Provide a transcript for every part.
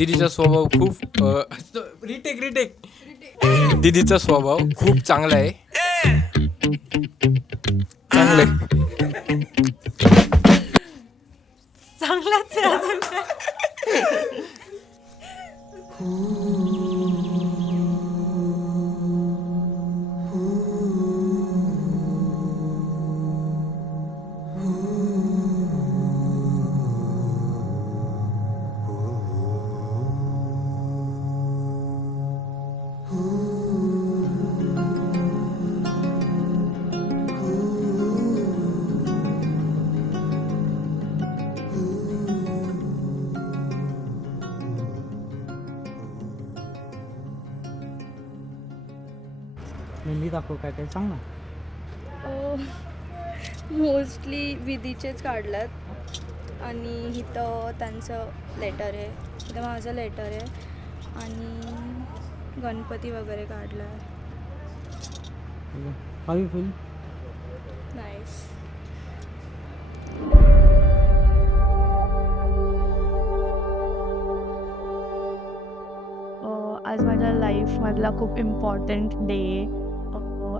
दीदीचा स्वभाव खूप रिटेक दीदीचा स्वभाव खूप चांगला आहे. चांगलं आहे. चांगलाच आहे अजून काय. मेहंदी दाखव काय काय सांग ना. मोस्टली विधीचेच काढल्यात आणि इथं त्यांचं लेटर आहे, इथं माझं लेटर आहे आणि गणपती वगैरे काढला आहे. How you feel? नाईस. आज माझ्या लाईफमधला खूप important day.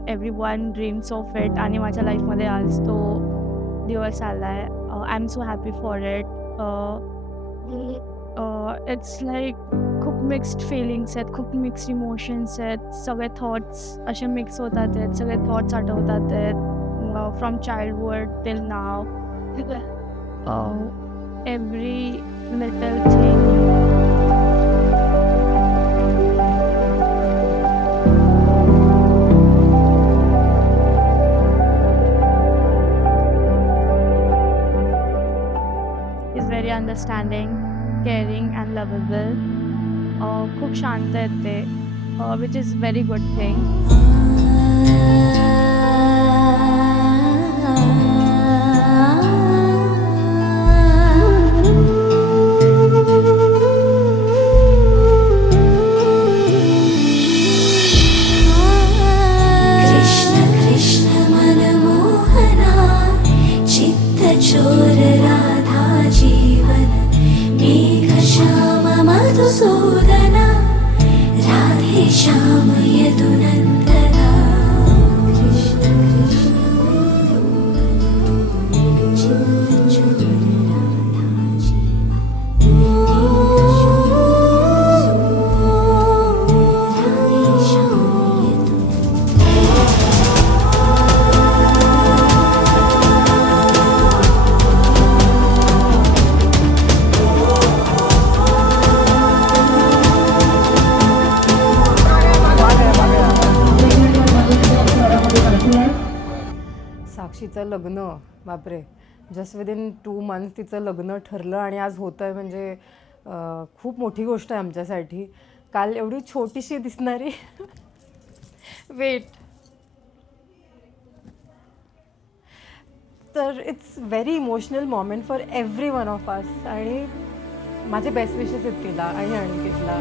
Every one dreams of it आणि माझ्या लाईफमध्ये आज तो दिवस आला आहे. I am so happy for it. It's like खूप मिक्स्ड फिलिंग्स आहेत, खूप मिक्स्ड इमोशन्स आहेत. सगळे थॉट्स असे मिक्स होतात आहेत, सगळे थॉट्स आठवतात आहेत from childhood till now. Every little thing. Very understanding, caring and lovable. खूप शांत आहेत ते, which is very good thing. Krishna Krishna मनमोहना चित्तचोर राधा जीवन मेघ श्याम मधुसूदना राधे श्याम यदुनन्दना. कृष्ण कृष्ण चित्तचोर राधा जीवन राधे श्याम यदुनन्दना. साक्षीचं लग्न, बापरे, जस्ट विदिन 2 months तिचं लग्न ठरलं आणि आज होतं आहे म्हणजे खूप मोठी गोष्ट आहे आमच्यासाठी. काल एवढी छोटीशी दिसणारी वेट, तर it's very emotional moment for every one of us. आणि माझे बेस्ट विशेस आहेत तिला आणि अनिकेतला.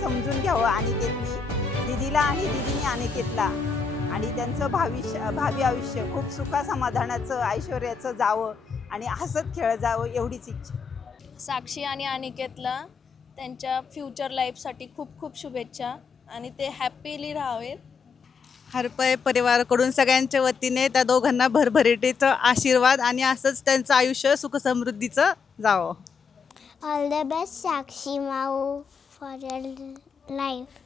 समजून घ्यावं अनिकेतनी, दीदीला आणि दीदीने अनिकेतला, आणि त्यांचं भावी आयुष्य खूप सुखासमाधानाचं ऐश्वर्याचं जावं आणि हसत खेळत जावं एवढीच इच्छा. साक्षी आणि अनिकेतला त्यांच्या फ्युचर लाईफसाठी खूप खूप शुभेच्छा. आणि ते हॅपीली राहावेत. हरपय परिवाराकडून सगळ्यांच्या वतीने त्या दोघांना भरभराटीचं आशीर्वाद आणि असंच त्यांचं आयुष्य सुखसमृद्धीचं जावं. All the best Sakshi Mau for your life.